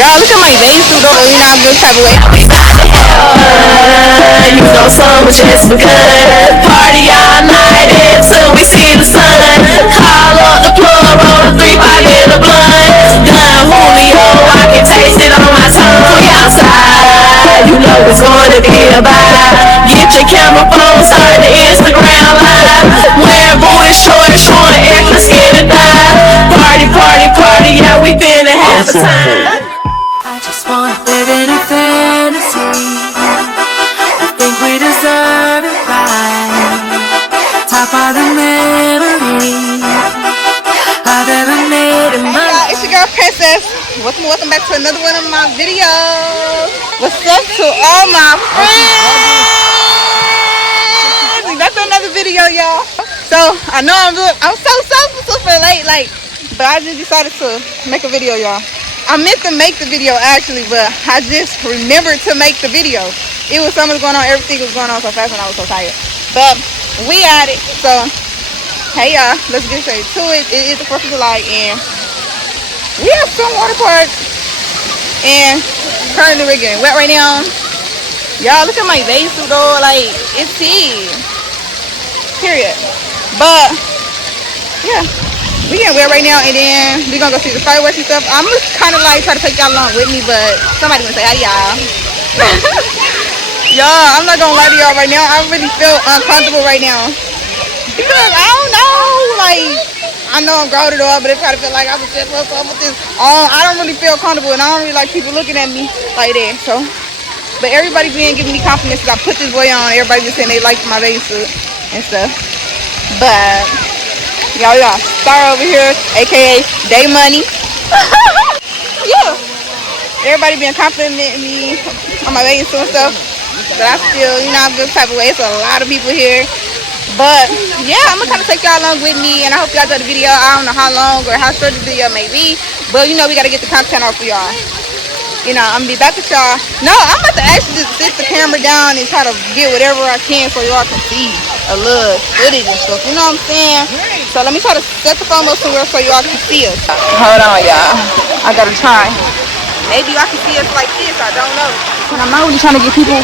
Y'all, look at my veins through the you know, I'm this type of way. You know so much is because party all night until we see the sun. Call up the plug, roll a 3-5 in the blunt. Gun Julio, I can taste it on my tongue. We outside, you know it's going to be a vibe. Get your camera phone, start the Instagram live. Wearing booty shorts, showing extra skin and thigh. Party, party, party, yeah, we finna have a time. I just wanna live in a fantasy. I think we deserve it right. Top of the memories I've ever made in my life. It's your girl Princess. Welcome back to another one of my videos. What's up to all my friends? We back to another video, y'all. So I know I'm so super late, but I just decided to make a video, y'all. I meant to make the video actually, but I just remembered to make the video. It was something going on, everything was going on so fast and I was so tired. But we at it. So hey y'all, let's get straight to it. It is the 4th of July and we have some water park. And currently we're getting wet right now. Y'all look at my vase though, it's tea. Period. But yeah. We getting wet right now, and then we gonna go see the fireworks and stuff. I'm just kind of try to take y'all along with me, but somebody gonna say hi to y'all. Y'all, I'm not gonna lie to y'all right now. I really feel uncomfortable right now because I don't know. I know I'm grown and all, but it kind of feel like I'm just what's up with this. I don't really feel comfortable, and I don't really like people looking at me like that. So, but everybody been giving me compliments because I put this boy on. Everybody been saying they like my bathing suit and stuff, but. Y'all, Star over here, aka Day Money. Yeah. Everybody been complimenting me on my bathing suit and stuff. But I still, I'm this type of way. It's a lot of people here. But yeah, I'm gonna kind of take y'all along with me, and I hope y'all enjoy the video. I don't know how long or how short the video may be, but we gotta get the content off for y'all. I'm gonna be back with y'all. No, I'm about to actually just sit the camera down and try to get whatever I can so y'all can see a little footage and stuff. You know what I'm saying? So let me try to set the phone up somewhere so y'all can see us. Hold on, y'all. I gotta try. Maybe y'all can see us like this. I don't know. And I'm not really trying to get people.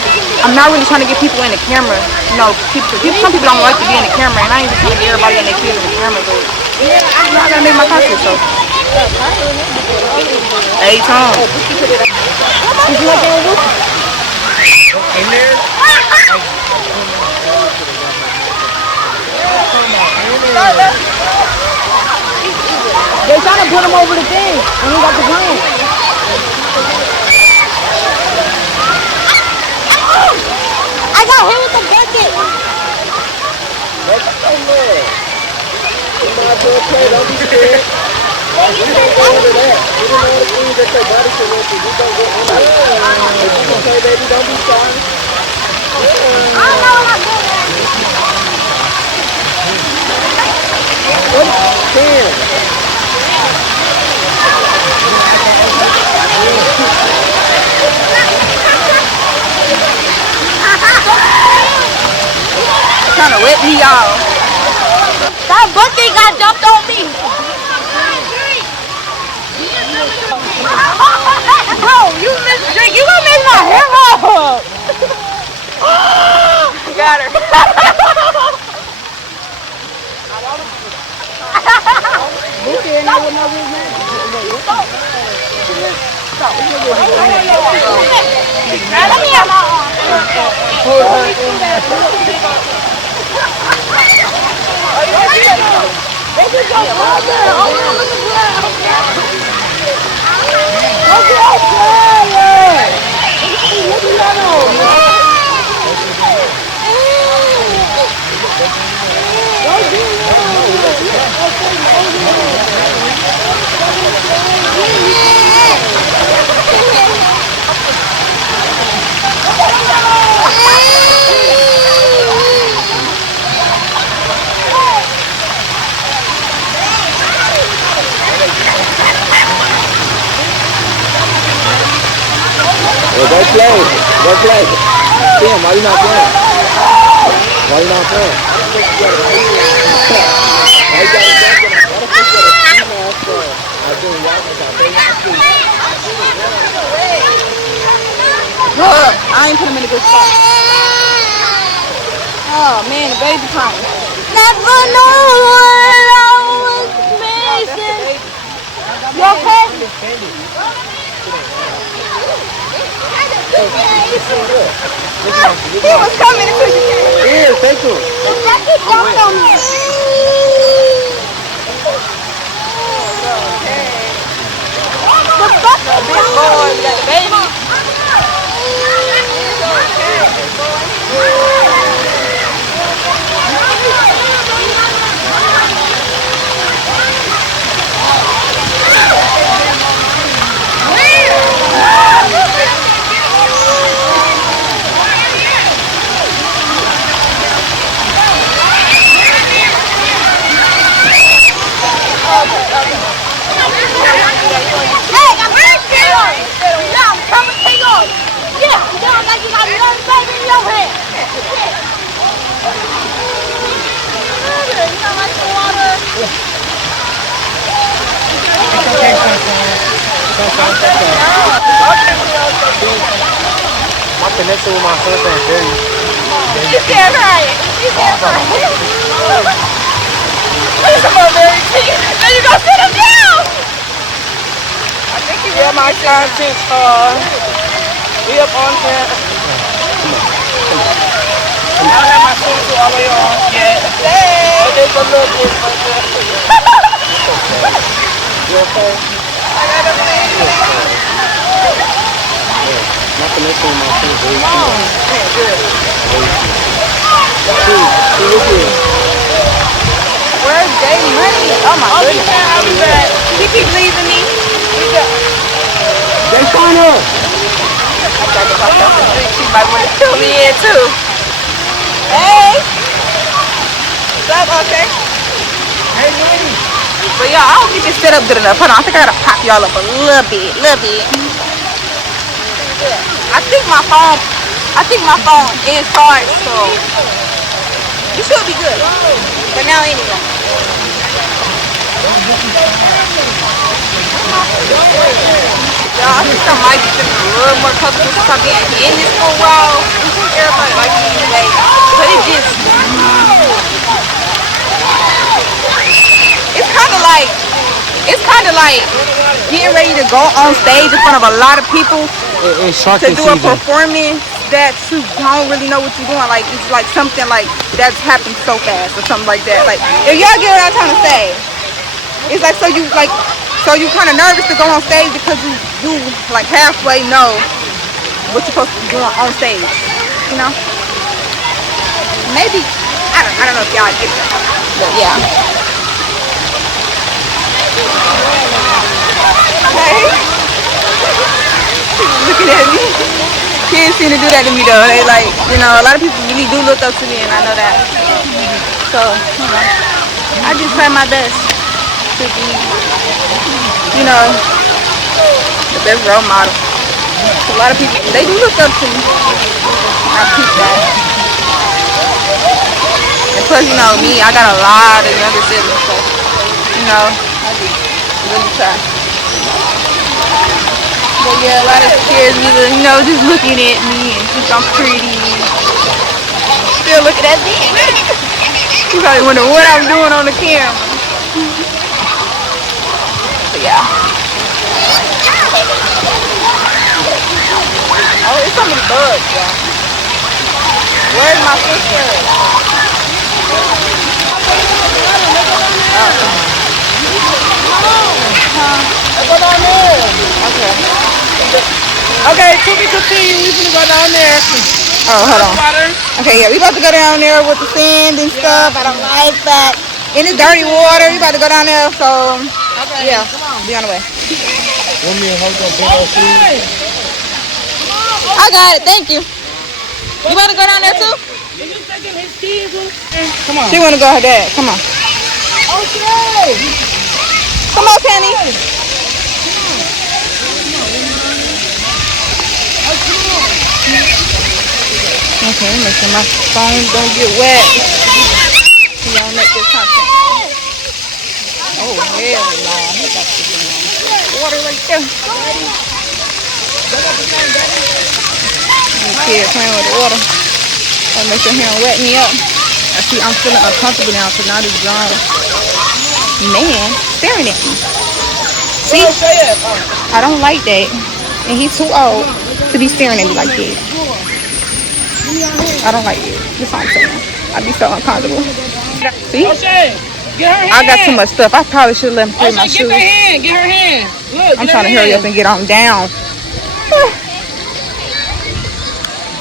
I'm not really trying to get people in the camera. Some people don't like to be in the camera, and I ain't even trying to get everybody in their kids in the camera. But I gotta make my content, so. Hey, Tom. Did you like that one? In there? They're trying to put him over the thing, and he got the gun. I got hit with the bucket. Don't be scared. You don't go under that. You don't know the things that your body can go through. You don't go under that. If you okay, baby, don't be sorry. I don't know what I'm doing. What? 10. Trying to whip me, y'all. That bucket got dumped on me. Bro, you missed drink. You gonna make my hair up. Got her. Let me have my arm. Go play. Damn, why you not playing? Why you not playing? Why you gotta jump in? Why the fuck you got a female for? I do, y'all got I ain't put him in a good spot. Oh man, the baby crying. Never know what I was missing. You okay? He was coming until you came. Here, take him. Jumped on me. Big boy, we got the baby. Hey, I'm right there. Yeah, I'm coming to you. Yeah, you sound like you got another baby in your head. You sound like the water. My connection with my son is very. You can't cry. You can't cry. He's so very cute. Then you gonna sit him down. Yeah, my conscience, we up on here. I don't have my swimsuit all the way on yet. But there's a little bit right there. You okay? I gotta leave. My connection with my son is very. Good. See, look here. Where's Jay Money? Oh my goodness. I'll be back. He keep leaving me. They find her. She might want to fill me in too. Hey. What's up, okay? Hey, lady. But y'all, I don't get this set up good enough. Hold on, I think I gotta pop y'all up a little bit. I think my phone is charged, so you should be good. But now anyway. Y'all, I think I might be feeling a little more comfortable since I'm being in this for a while. Everybody like me today. But it just, it's kind of like getting ready to go on stage in front of a lot of people to do a performance that you don't really know what you're doing. Like, it's like something like that's happened so fast or something like that. Like, if y'all get what I'm trying to say, it's like so you kind of nervous to go on stage because you like halfway know what you're supposed to be doing on stage, you know? Maybe, I don't know if y'all get that, but yeah. Hey. Looking at me. Kids seem to do that to me though. They like, you know, a lot of people really do look up to me and I know that. So, you know, I just try my best to be, you know, the best role model. A lot of people, they do look up to me. I keep that. And plus, you know, me, I got a lot of younger siblings, so, you know, I just really try. But yeah, a lot of kids, you know, just looking at me and think I'm pretty. Still looking at me. You probably wonder what I'm doing on the camera. But yeah. Oh, it's so many bugs, y'all. Where's my sister? Let's go down there. Okay. Okay, to be continued. We finna go down there. Oh, hold on. Okay, yeah, we about to go down there with the sand and stuff. I don't like that. In the dirty water. We about to go down there, so yeah, be on the way. Want me to hold up big old food? I got it, thank you. You want to go down there too? Come on. She want to go with her dad. Come on. Okay. Come on, Penny. Okay, make sure my phone don't get wet. So y'all make this content. Oh, hell no. He got the water right there. Kid playing with the water. I'll make sure he don't wet me up. I see I'm feeling uncomfortable now because now this grown man staring at me. See? I don't like that. And he's too old to be staring at me like that. I don't like it. That's what I'm saying. I be so uncomfortable. See? I got too much stuff. I probably should have let him play my shoes. Get her hand. Look, I'm trying to hurry up and get on down.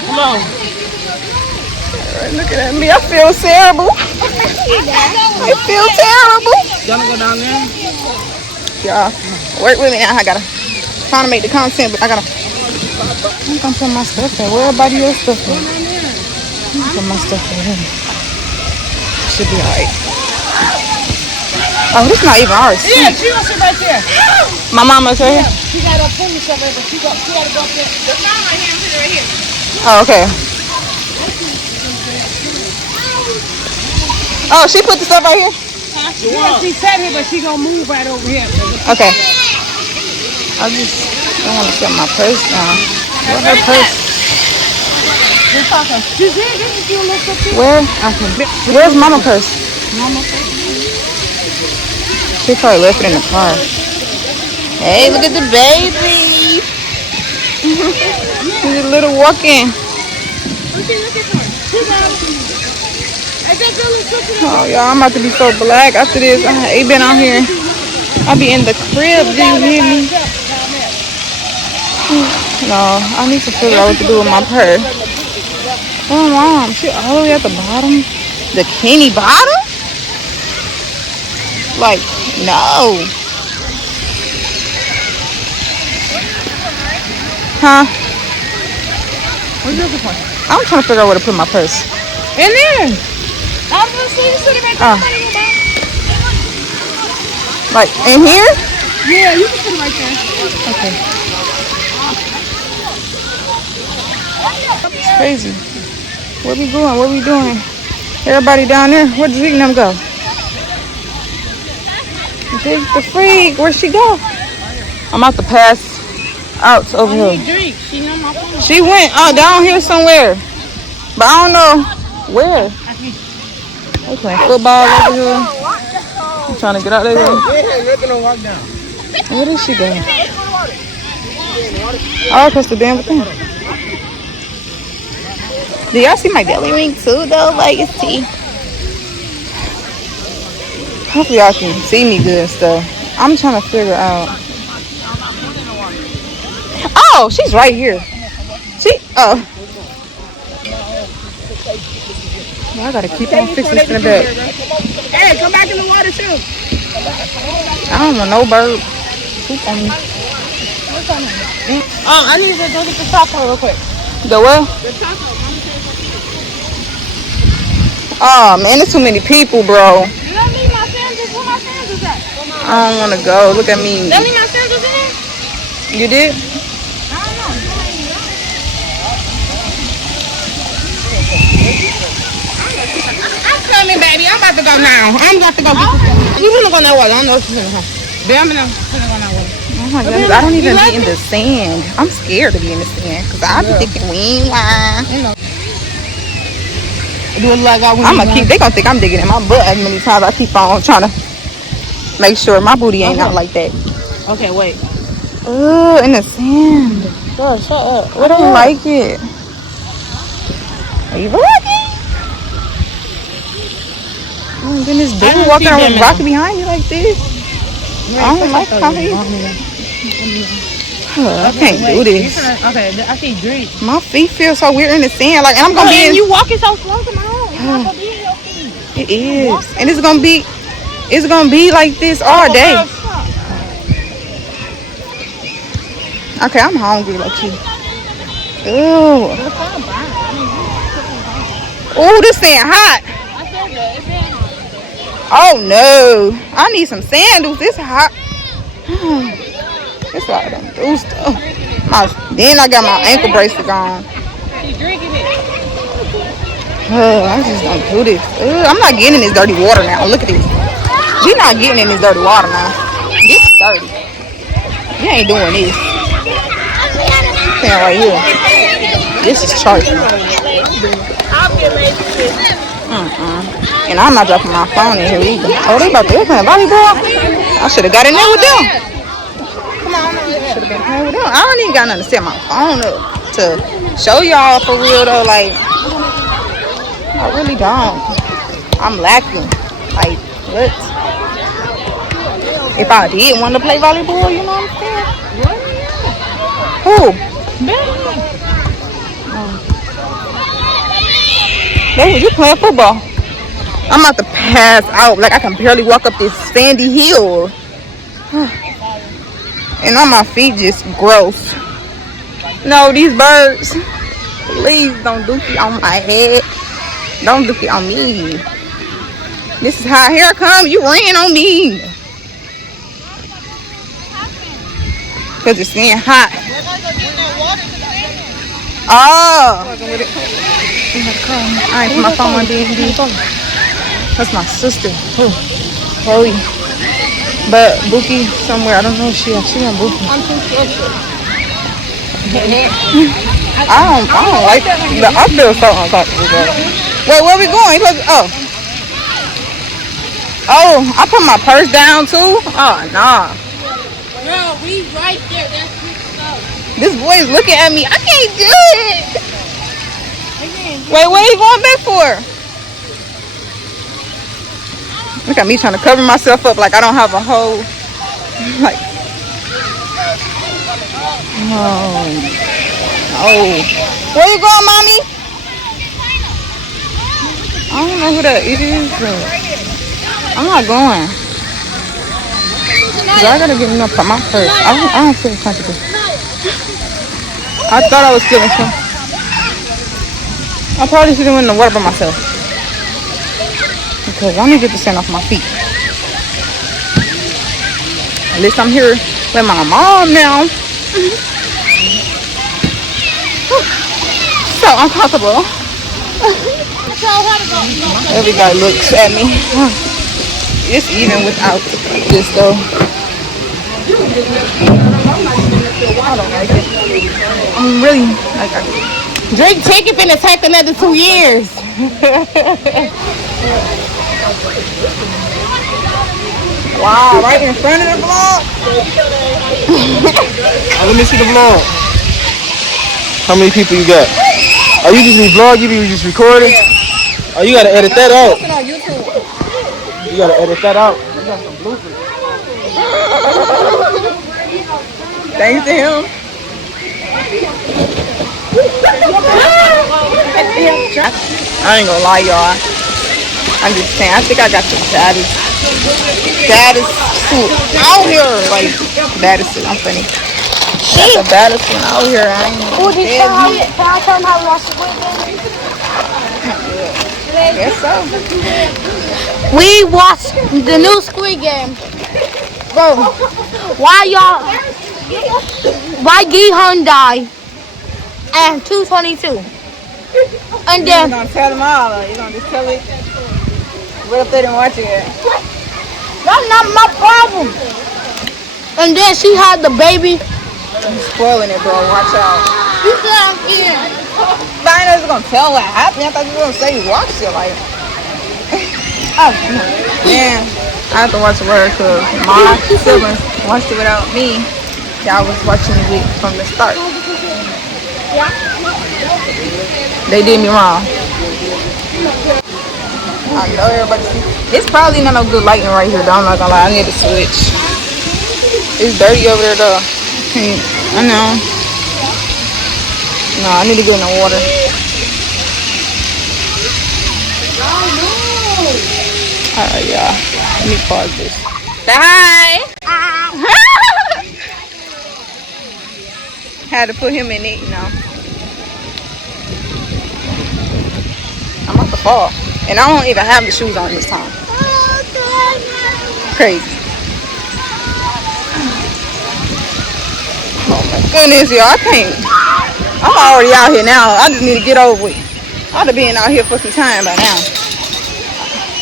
Come on. Look at me. I feel terrible. I feel terrible. You wanna go down there? Y'all, work with me now. I gotta trying to make the content, but I gotta. I'm gonna put my stuff there. Where everybody else stuff at? I'm gonna put my stuff in here. Should be alright. Oh, this not even ours. Yeah, she gonna sit right there. My mama's right here. She got her food stuff, but she gotta go up there. The mom right here, I'm sitting right here. Oh, okay. Oh, she put the stuff right here? Yeah, she sat here, but she gonna move right over here. Okay. I just don't want to set my purse down. Where's her purse? She's here. This is you look up here. Where? Okay. Where's mama purse? Mama purse. She probably left it in the car. Hey, look at the baby. She's a little walking. Oh, y'all, I'm about to be so black after this. I ain't been out here. I'll be in the crib. Do you hear me? No, I need to figure out what to do with my purse. Oh, mom, she all the way at the bottom. The Kenny bottom? Like, no. Huh? What are you looking for? I'm trying to figure out where to put my purse. In there. I'm gonna see you sitting right there. Like, in here? Yeah, you can put it right there. Okay. It's crazy. Where we going? What we doing? Everybody down there? Where did Zeke and them go? Zeke the freak. Where'd she go? I'm about to pass out over here. Drink. She know my phone. She went down here somewhere. But I don't know where. They playing football over here. I'm trying to get out there. Where did she go? Oh, across the damn thing. Do y'all see my belly ring too though? Like it's tea. Hopefully y'all can see me good and stuff. I'm trying to figure out. Oh, she's right here. Oh. I gotta keep on fixing this in the back. Hey, come back in the water too. I don't want no bird poop on me. I need to go get the taco real quick. The what? The taco. Oh man, there's too many people, bro. You don't need my sandals. Where my sandals at? I don't wanna go. Look at me. Don't need my sandals in there? You did? I don't know. I'm coming, baby. I'm about to go now. I'm about to go get the You wanna go in that water? I don't know if you're gonna go. Damn it, I'm gonna go in that water. Oh my goodness, I don't even be in the sand. I'm scared to be in the sand because I be thinking we ain't lying. Do it like I I'm gonna keep. They gonna think I'm digging in my butt as many times I keep on trying to make sure my booty ain't out like that. Okay, wait. Oh, in the sand. Girl, shut up. I don't like it. Are you vlogging? Oh my goodness, dude walking around with rocket behind you like this. I don't like how he. I can't do this. Okay, I see Drake. My feet feel so weird in the sand. Like, and I'm gonna be in. You walking so slow to my home. It's not gonna be in your feet. It is, and it's gonna be like this all day. Okay, I'm hungry, low-key. Ooh. Ooh, this sand hot. Oh no, I need some sandals. This hot. That's why I don't do stuff. Then I got my ankle bracelet on. She's drinking it. I just don't do this. I'm not getting in this dirty water now. Look at this. We not getting in this dirty water now. This is dirty. You ain't doing this. Stand right here. This is charging. And I'm not dropping my phone in here either. Oh, they about to be playing volleyball. I should have got in there with them. Should have been playing with them. I don't even got nothing to set my phone up to show y'all for real though. Like, I really don't. I'm lacking. Like, what? If I did want to play volleyball, you know what I'm saying? Who? Baby, you playing football? I'm about to pass out. Like, I can barely walk up this sandy hill. And on my feet just gross. No, these birds. Please don't dookie on my head. Don't dookie on me. This is how here come. You ran on me. Because it's getting hot. Oh. I ain't put my phone on D&D. That's my sister. Oh, Chloe. But Bookie somewhere. I don't know if she on Bookie. I'm too scared. I don't like that. I feel so uncomfortable. Wait, where we going? Oh, I put my purse down too? Oh, nah. Girl, we right there. That's good stuff. This boy's looking at me. I can't do it. Wait, what are you going back for? Look at me trying to cover myself up like I don't have a whole, like, oh. Where you going, mommy? I don't know who that is, but I'm not going. Cause I gotta get enough for my purse. I don't feel comfortable. I thought I was feeling some. I probably should have went in the water by myself. Because I need to get the sand off my feet. At least I'm here with my mom now. So uncomfortable. Everybody looks at me. It's even without this though. I don't like it. I'm really like Drink chicken finna take another 2 years. Wow, right in front of the vlog. Let me see the vlog. How many people you got? Oh, you just be vlogging? You be just recording? Oh, you gotta edit that out. On YouTube. You gotta edit that out. You got some bloopers. Thanks to him. I ain't gonna lie, y'all. I'm just saying, I think I got the baddest suit out here. Like, baddest suit, I'm funny. That's the baddest one out here. I ain't know. Can I tell them how we watch the game? Guess so. We watched the new Squid Game. Bro, why Gi-hun die? And 222. And then... You're gonna tell them all, or you gonna just tell it? What if they didn't watch it yet? That's not my problem. And then she had the baby. I'm spoiling it, bro. Watch out. You said I'm here. But I know you're gonna tell what happened. I thought you were gonna say you watched it. Like, oh, man. I have to watch it with her because my siblings watched it without me. Y'all was watching it from the start. They did me wrong. I know everybody. It's probably not no good lighting right here, though. I'm not gonna lie. I need to switch. It's dirty over there, though. I know. No, I need to get in the water. Alright, y'all. Let me pause this. Say hi. Had to put him in it, you know. I'm about to fall. And I don't even have the shoes on this time. Crazy. Oh my goodness, y'all. I can't. I'm already out here now. I just need to get over it. I'd have been out here for some time by now.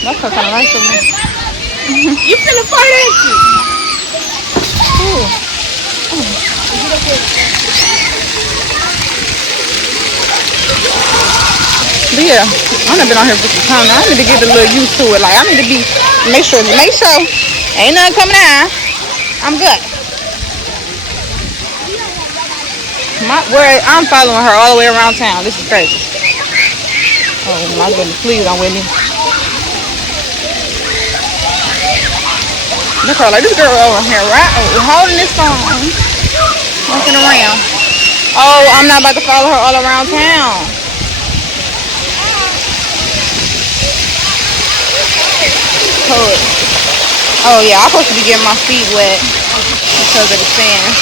That's kind of nice of me. You finna fight, ain't you? Yeah, I done been on here for some time now. I need to get a little used to it. Like, I need to be, make sure, ain't nothing coming out. I'm good. I'm following her all the way around town. This is crazy. Oh my goodness, please don't with me. Look her, like this girl over here, right? Holding this phone. Walking around. Oh, I'm not about to follow her all around town. Oh yeah, I'm supposed to be getting my feet wet because of the sand.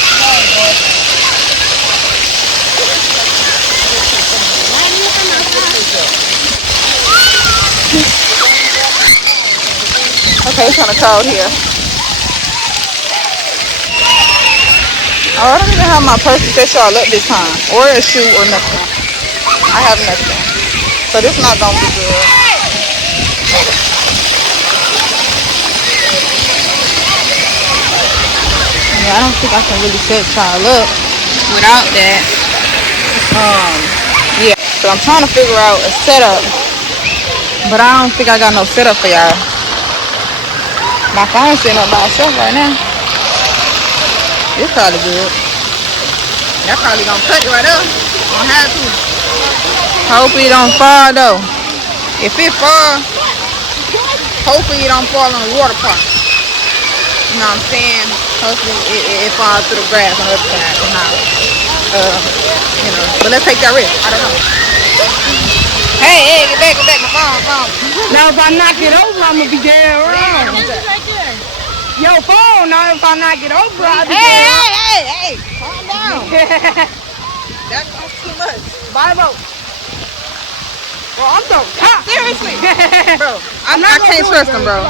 Okay, it's kind of cold here. Oh, I don't even have my purse to set y'all up this time, or a shoe, or nothing. I have nothing, so this not gonna be good. Yeah, I don't think I can really set y'all up without that. Yeah, so I'm trying to figure out a setup, but I don't think I got no setup for y'all. My phone's sitting up by itself right now. It's probably good. That probably gonna cut it right up. Gonna have to. Hopefully it don't fall though. If it fall, hopefully it don't fall on the water park. You know what I'm saying? Hopefully it falls through the grass on the other side. You know. But let's take that risk. I don't know. Hey, get back, my phone. Now if I knock it over, I'm gonna be dead wrong. Yo, phone. Now if I knock it over, I'll be dead wrong. Hey, calm down. That costs too much. Bye, bro. Well, I'm so top. Seriously, bro. I can't trust them, bro.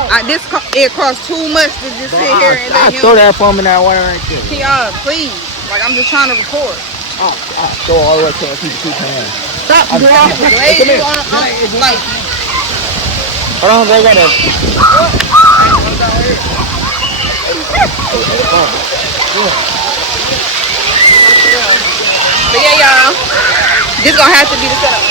It costs too much to just sit here and let throw that phone in that water right there. PR, please. Like, I'm just trying to record. I'll throw all the way to the people hands. Stop, bro. Like, hold on, they got it. but yeah, y'all. This gonna have to be the setup.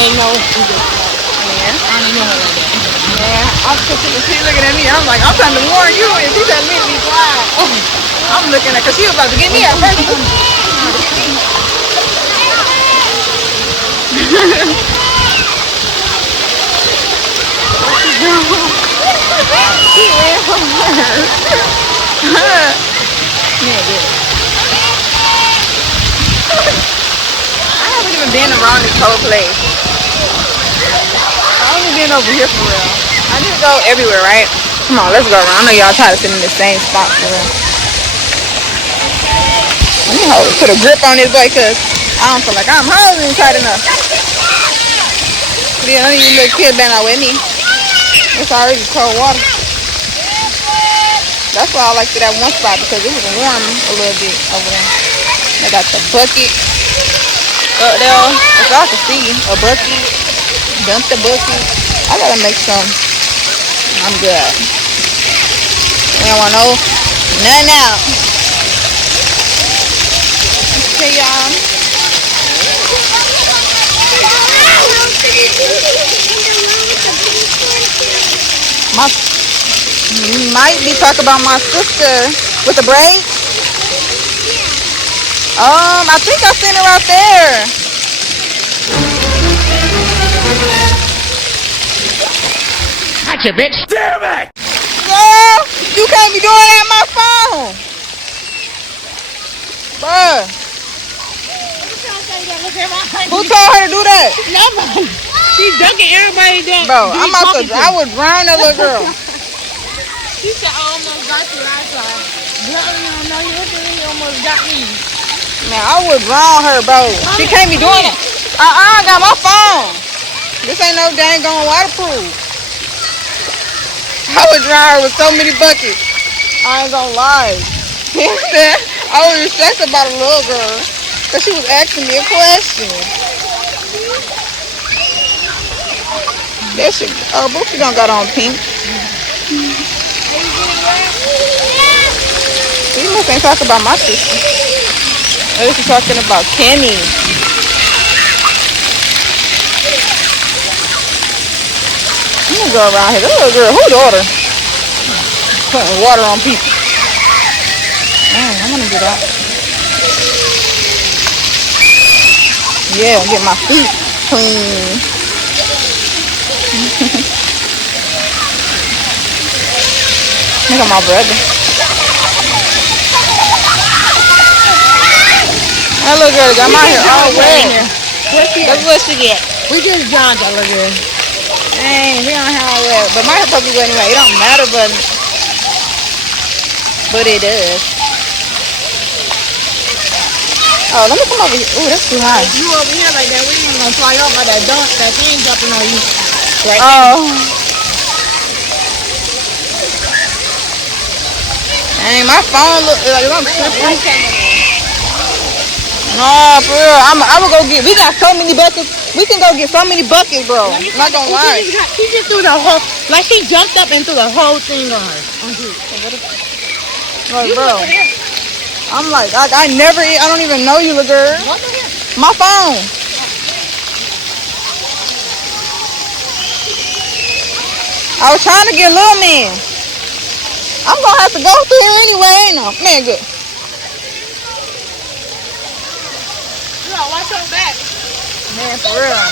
Ain't no. She looking at me. I'm like, I'm trying to warn you, and she telling me to be quiet. I'm looking at, cause she was about to get me at first. She ran from her. I haven't even been around this whole place. I only been over here for real. I need to go everywhere, right? Come on, let's go around. I know y'all tired of sitting in the same spot for real. Let me put a grip on this boy, cause I don't feel like I'm holding tight enough. Yeah, none of you little kids been out with me. It's already cold water. That's why I liked it at one spot, because it was warm a little bit over there. They got the bucket up there. If y'all can see, a bucket. Dump the bucket. I gotta make some. I'm good. We don't want nothing out. Okay, y'all. Might be talking about my sister with the braids. I think I seen her out there. Gotcha, bitch. Damn it! Girl, You can't be doing that on my phone. Bruh. Who told her to do that? Nobody. She's ducking everybody that. Bro, I would drown that little girl. She said, I almost got you last time. No, you almost got me. Man, I would drown her, bro. She can't be doing it. I got my phone. This ain't no dang on waterproof. I would drown her with so many buckets. I ain't gonna lie. I was stressed about a little girl because she was asking me a question. That shit, Bookie don't got on pink. You must ain't talking about my sister. This is talking about Kenny. I'm gonna go around here. That little girl, who daughter? Putting water on people. Man, I'm gonna get out. Yeah, get my feet clean. Look at my brother. That little girl got my hair all wet. That's what she get. We just joined that little girl. Dang, we don't have all wet. But my hair probably wet anyway. It don't matter, but it does. Oh, let me come over here. Ooh, that's too high. You over here like that, we ain't gonna fly off by that thing jumping on you. Right. Oh. Dang, my phone look like I'm tripping. No, for real. I would go get. We got so many buckets. We can go get so many buckets, bro. I'm not gonna lie. She just threw the whole, like she jumped up and threw the whole thing on her. Like, bro. I'm like, I don't even know you, little girl. My phone. I was trying to get little man. I'm gonna have to go through here anyway, ain't no? Man, good. Watch your back. Man, for real.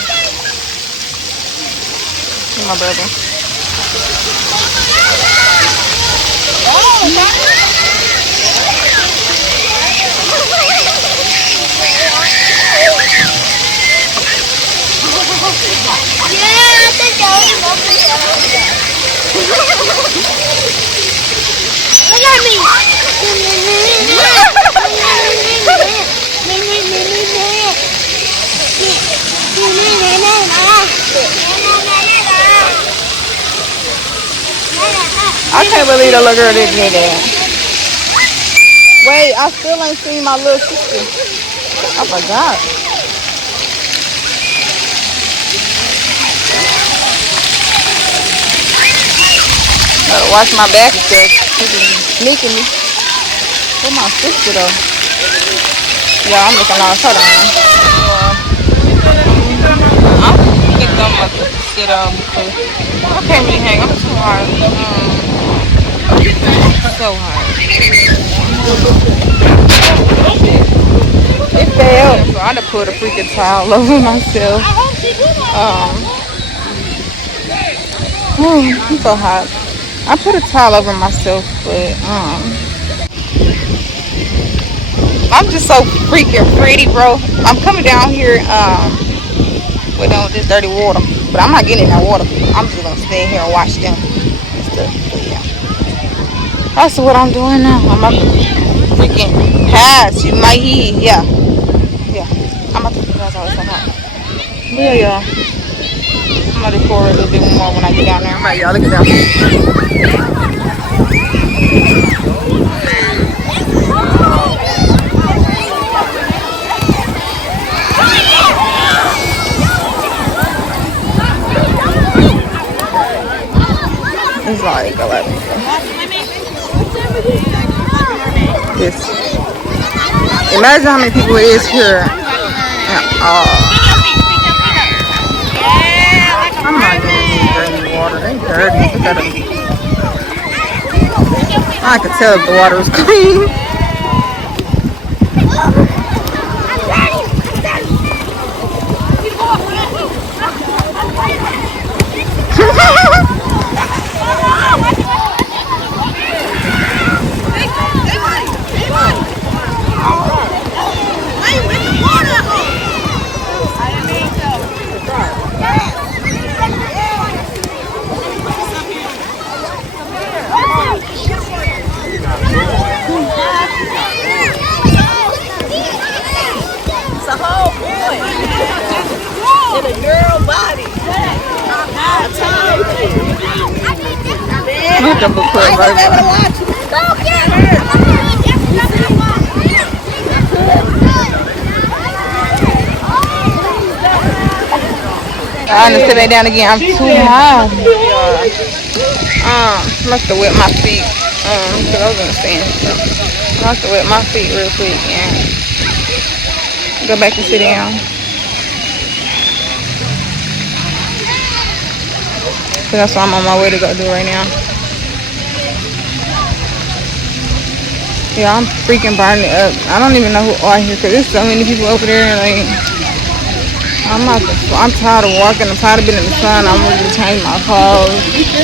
See my brother. Look at me. I can't believe the little girl didn't do that. Wait, I still ain't seen my little sister. I forgot. Gotta watch my back because she's sneaking me. Where's my sister though? Yeah, I'm looking lost. Hold on. I think I'm about to sit down because I can't really hang. I'm too hard. So hard. It fell. So I done put a freaking towel over myself. I'm so hot. I put a towel over myself, but I'm just so freaking pretty, bro. I'm coming down here with this dirty water, but I'm not getting in that water. I'm just gonna stay here and watch them and stuff. But yeah, that's what I'm doing now. I'm about to freaking pass. You might hear, yeah. I'm about to pass all this so hot. But yeah, y'all. I'm gonna record a little bit more when I get down there. All right, y'all, look at that. It's like 11. Yes. Imagine how many people it is here. I'm not getting these dirty water. They dirty. Look at them. I could tell if the water was clean. pick up a quick burger. I need to sit back down again. I'm too high. Must have whipped my feet. Because I was in the stand. So must have whipped my feet real quick and go back and sit down. So that's what I'm on my way to go do right now. Yeah, I'm freaking burning it up. I don't even know who are here because there's so many people over there. Like, I'm tired of walking. I'm tired of being in the sun. I'm ready to change my clothes.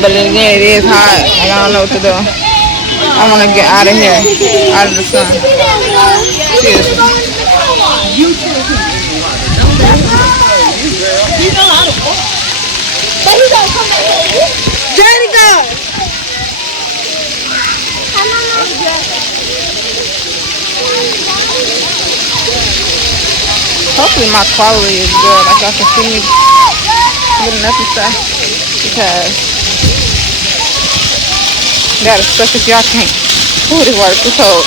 But then again, it is hot. Like, I don't know what to do. I want to get out of here, out of the sun. Seriously. Johnny, go! Hopefully my quality is good, like y'all can see me good enough and stuff, because that'll suck if y'all can't. Ooh, this water's too cold.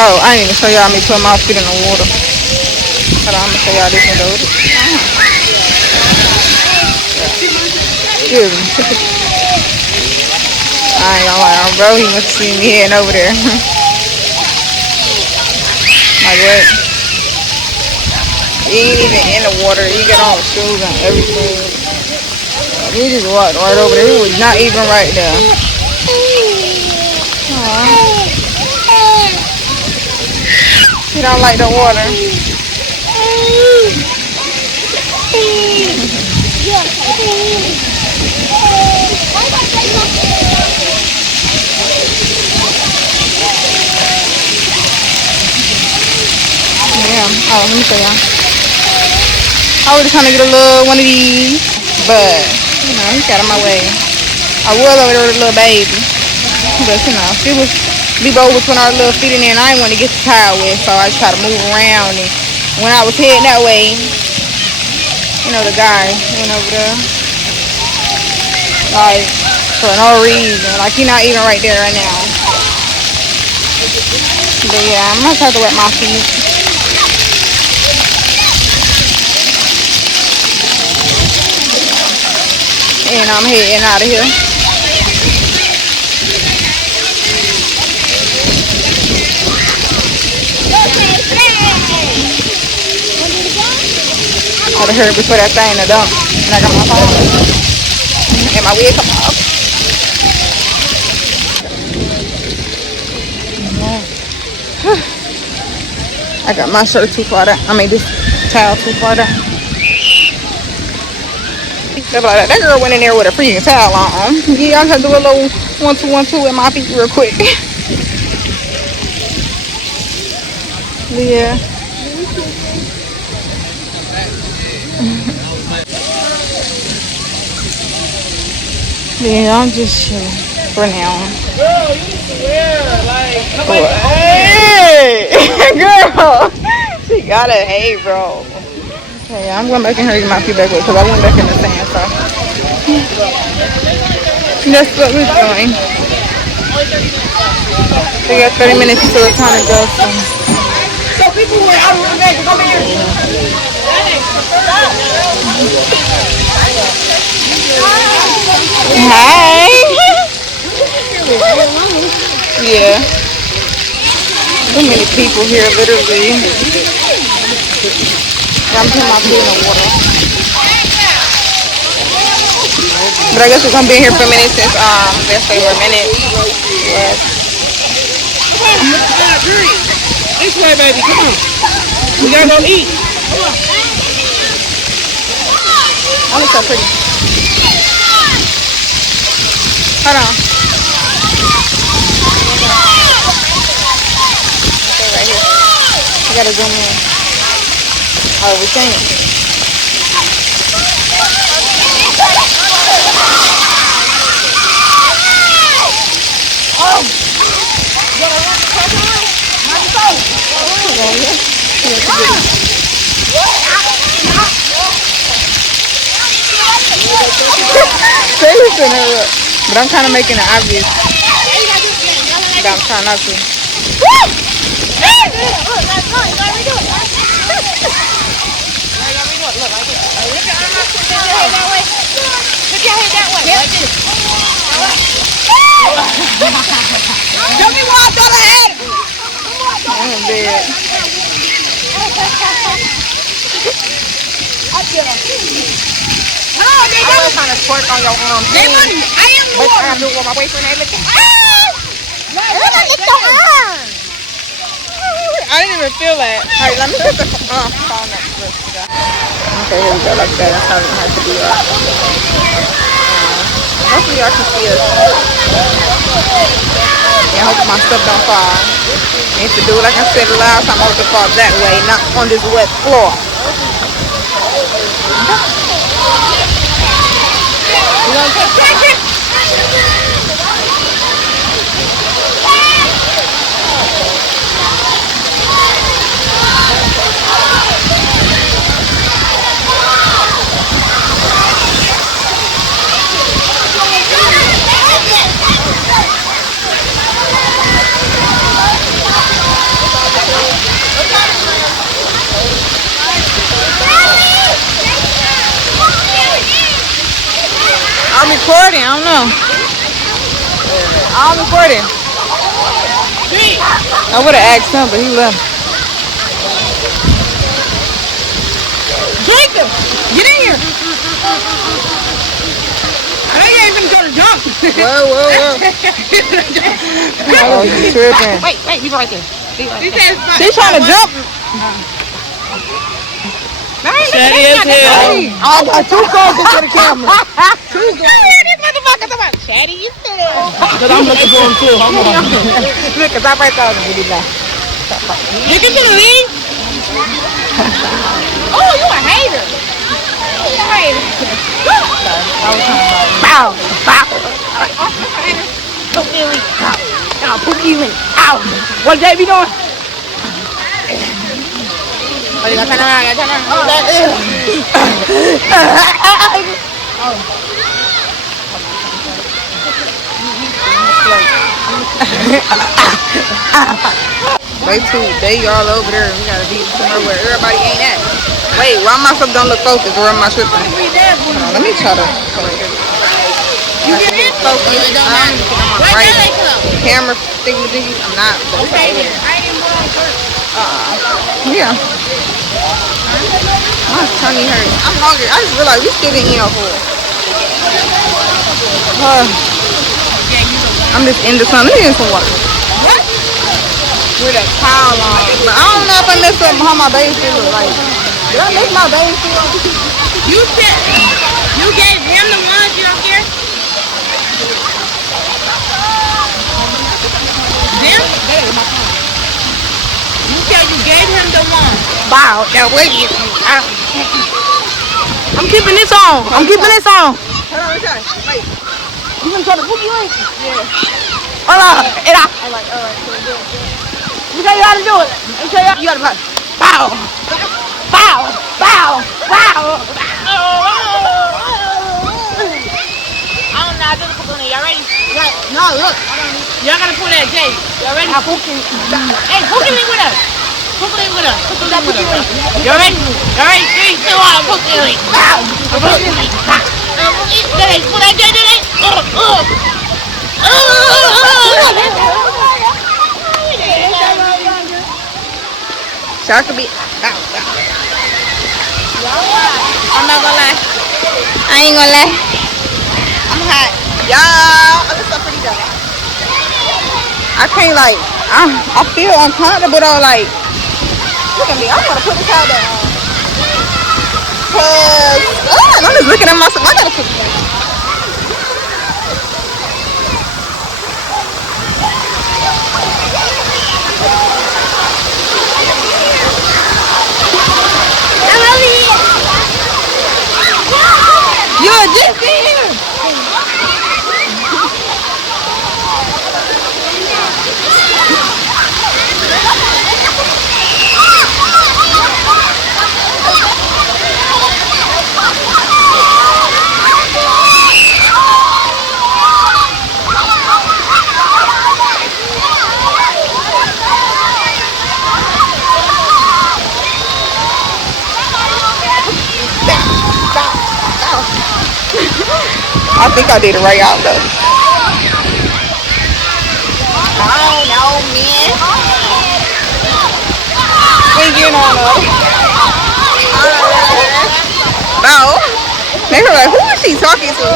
Oh, I didn't even show y'all me putting my feet in the water. Hold on, I'm gonna show y'all this window. Excuse me. I ain't gonna lie, bro. He must see me heading over there. Like what? He ain't even in the water. He got all the shoes and everything. He just walked right over there. He was not even right there. Aww. He don't like the water. Yeah. Oh, let me show y'all. I was just trying to get a little one of these, but you know, he got in my way. I was over there with a little baby, but you know, she was be both between our little feet in there, and I didn't want to get the tire wet, so I just tried to move around. And when I was heading that way, you know, the guy went over there, like, for no reason. Like, he's not even right there right now. But yeah, I'm gonna try to wet my feet. And I'm heading out of here. I gotta hurry before that thing to dump. And I got my phone. And my wig come off. I got my shirt too far down. I mean, this towel too far down. That girl went in there with a freaking towel on. Yeah, I gotta do a little 1-2-1-2 with my feet real quick. Yeah. Yeah, I'm just chilling for now. Girl, you swear, like, Hey, girl, she got it. Hey, bro. Okay, I'm going back in here to get my feet back with because I went back in the sand, so that's what we're doing. We got 30 minutes until it's time to go. So people went out of the bag to come here. Hi. Yeah. So many people here, literally. I'm putting my feet in the water. But I guess we're gonna be here for a minute since let's say we're a minute. Yes. this way, baby, come on. We gotta go eat. Come on. Oh, it's so pretty. Hold on. Okay, right here. You gotta zoom in. Oh, we can't. Say you shouldn't hurry up. But I'm kind of making it obvious. But I'm trying not to. Tell me why I thought I had it. I'm in bed. No, they I was trying to twerk on your arm. They wouldn't. I am the But I one. do it with my boyfriend. They look. I didn't even feel that. Alright, let me put the phone up. Okay, here we go. Like that. That's how it has to be. Hopefully y'all can see us. Yeah, I hope my stuff don't fall. Need to do it like I said the last time. I hope it falls that way, not on this wet floor. You gonna take it? I'm recording. I don't know. I'm recording. I would have asked him, but he left. Jacob, get in here. I know you ain't gonna go to jump. Whoa. Oh, you tripping. Wait, be right there. She's trying to jump. Shady as hell. I got two calls into the camera. This motherfucker talking about Shady as hell. Because I'm looking for him too. Hold on. Look, cause I right there to be like. You can leave. Oh, you a hater. You a hater. Bow. Pookie went out. What Jay be doing? Oh, you gotta turn around. They all over there. We gotta be somewhere where everybody ain't at. Wait, why my stuff don't look focused? Where am I tripping? Hold on, let me try to. You get in? Focus. It don't I'm matter. right. They come. Camera thingy. I'm not. But Okay, then. I ain't going first. yeah. My tummy hurts. I'm hungry. I just realized we still didn't eat our food. I'm just into something. Let me get some water. What? With a towel on. But I don't know if I messed up how my baby feel like. Did I make my baby feel? You said you gave him the ones you don't care? Them? You said you gave him the one. Wow. Now wait. I'm keeping this on. Hold on, okay. Wait. You gonna try to pookie wing? Yeah. Hold on. Alright. Let me show you how to do it. Let me show you. You gotta put. Bow. I don't know how to do the cooking. Y'all ready? No, look. Y'all gotta pull that J. Y'all ready? Hey, cooking link with us. Cooking link with us. Y'all ready? Y'all ready? 3, 2, 1. Cooking link. Cooking link. Pull that J today. Y'all could be. I'm not gonna lie. I ain't gonna lie. I'm hot. Y'all, this stuff pretty dumb. I can't like. I feel uncomfortable though. Like, look at me. I wanna put this out there. Cause I'm just looking at myself. I gotta put this in. You're just in here. I think I did it right out though. Oh no, man. Swinging on us. No. They were like, who is she talking to?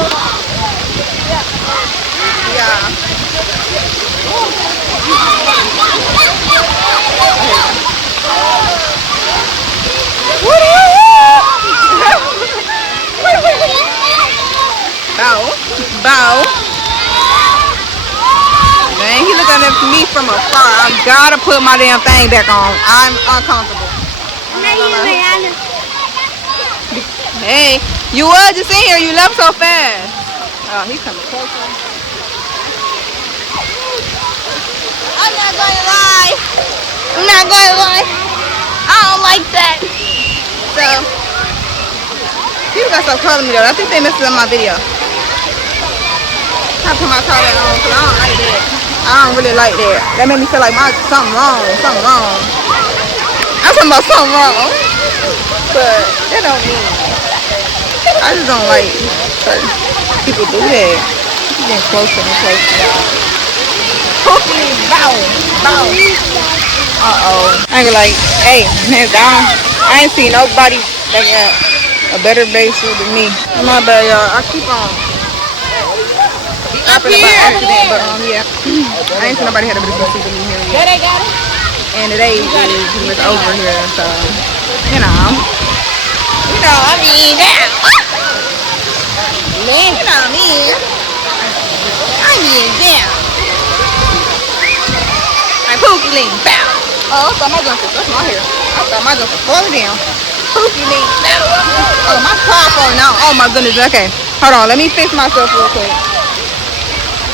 Yeah. What is Bow. Bow. Man, he looking at me from afar. I gotta put my damn thing back on. I'm uncomfortable. Hey, you was just in here. You left so fast. Oh, he's coming closer. I'm not gonna lie. I'm not gonna lie. I don't like that. So, people gotta stop calling me though. I think they messed up my video. I put my towel back on because I don't like that. I don't really like that. That made me feel like something wrong. Something wrong. I'm talking about something wrong. But that don't mean. I just don't like certain people do that. She's getting closer and closer, y'all. Hopefully, bow, bow. Uh-oh. I ain't like, hey, hands down. I ain't seen nobody that got a better baser than me. My bad, y'all. I keep on stopping by accident, but yeah. I ain't seen nobody had a better baser than me here yet. They got it. And today is pretty much over here, so, you know. You know, I mean, man, you know me. I mean, damn. Like Pookie Lean, bow. Oh, I thought my jump was, that's my hair. I thought my jump was falling down. Pookie Lean, bow. Oh, my car falling out. Oh my goodness, okay. Hold on, let me fix myself real quick.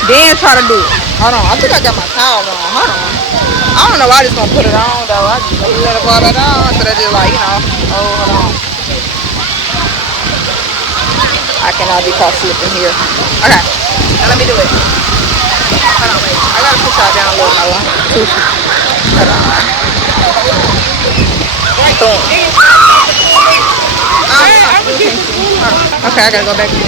Then try to do it. Hold on, I think I got my towel on. Hold on. I don't know why I just gonna put it on though. I just let it fall back on. So I just like, you know, oh, hold on. I cannot be caught slipping here. Okay, now let me do it. Hold on, wait. I gotta push y'all down a little more. Hold on. Boom. Okay, I gotta go back in.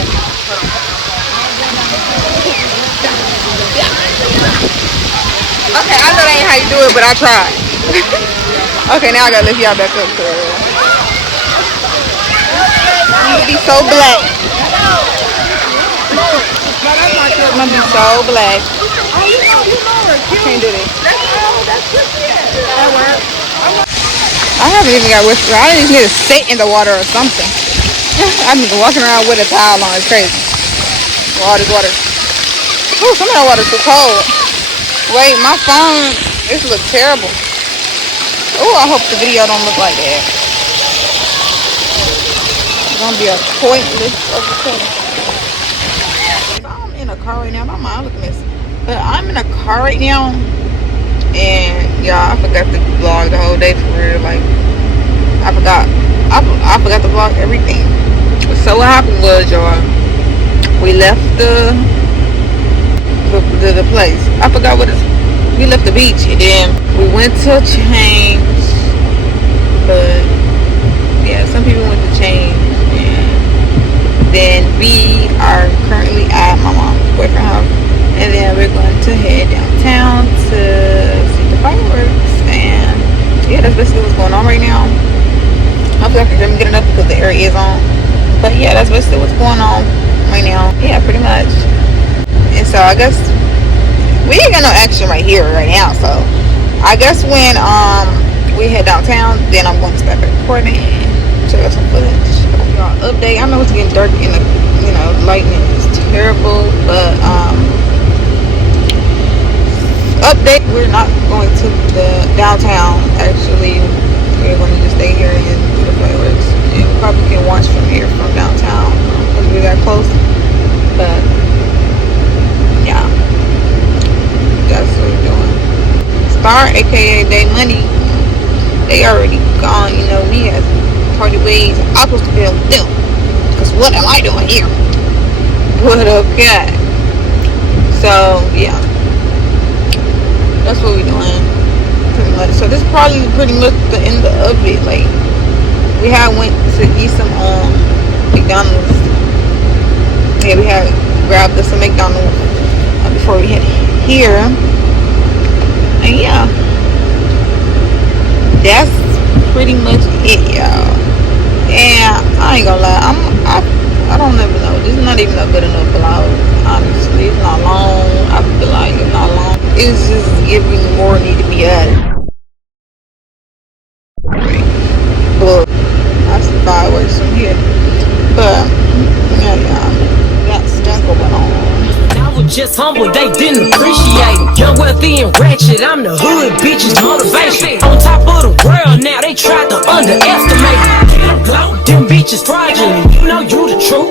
Okay, I know that ain't how you do it, but I tried. Okay, now I gotta lift y'all back up. I'm gonna be so black. I'm gonna be so black. I can't do this. I haven't even got whisper. I just need to sit in the water or something. I've been walking around with a towel on. It's crazy. All this water. Ooh, some of that water's too cold. Wait, my phone. This looks terrible. Ooh, I hope the video don't look like that. It's gonna be a pointless of a thing. I'm in a car right now. My mind looks messy. But I'm in a car right now. And y'all, I forgot to vlog the whole day for real. Like, I forgot to vlog everything. So what happened was, y'all, we left the place. I forgot what we left the beach and then we went to change. But yeah, some people went to change, and then we are currently at my mom's boyfriend's house, and then we're going to head downtown to see the fireworks. And yeah, that's basically what's going on right now. Hopefully I can get enough because the area is on. But yeah, that's basically what's going on right now. Yeah, pretty much. And so I guess we ain't got no action right here right now. So I guess when we head downtown, then I'm going to start recording and show you some footage. Y'all update. I know it's getting dark and the lightning is terrible, but update. We're not going to the downtown. Actually, we're going to just stay here and do the fireworks. And we probably can watch from here from downtown because we're that close. But yeah, that's what we're doing. Star, aka Day Money, they already gone. You know, we have party ways. I'm supposed to be with them. Cause what am I doing here? But okay. So yeah, that's what we're doing. Pretty much. So this is probably pretty much the end of it. Like, we had went to eat some McDonald's. Yeah, we had grabbed us some McDonald's before we head here. And yeah, that's pretty much it, y'all. And I ain't gonna lie, I don't ever know. This is not even a good enough vlog. Honestly, it's not long. I feel like it's not long. It's just giving more need to be added. But I see 5 ways from here. But yeah, that's going on. I was just humble, they didn't appreciate it. Young, wealthy, and ratchet, I'm the hood bitch's motivation. On top of the world now, they tried to underestimate me. Them bitches fraudulent, you know you the truth.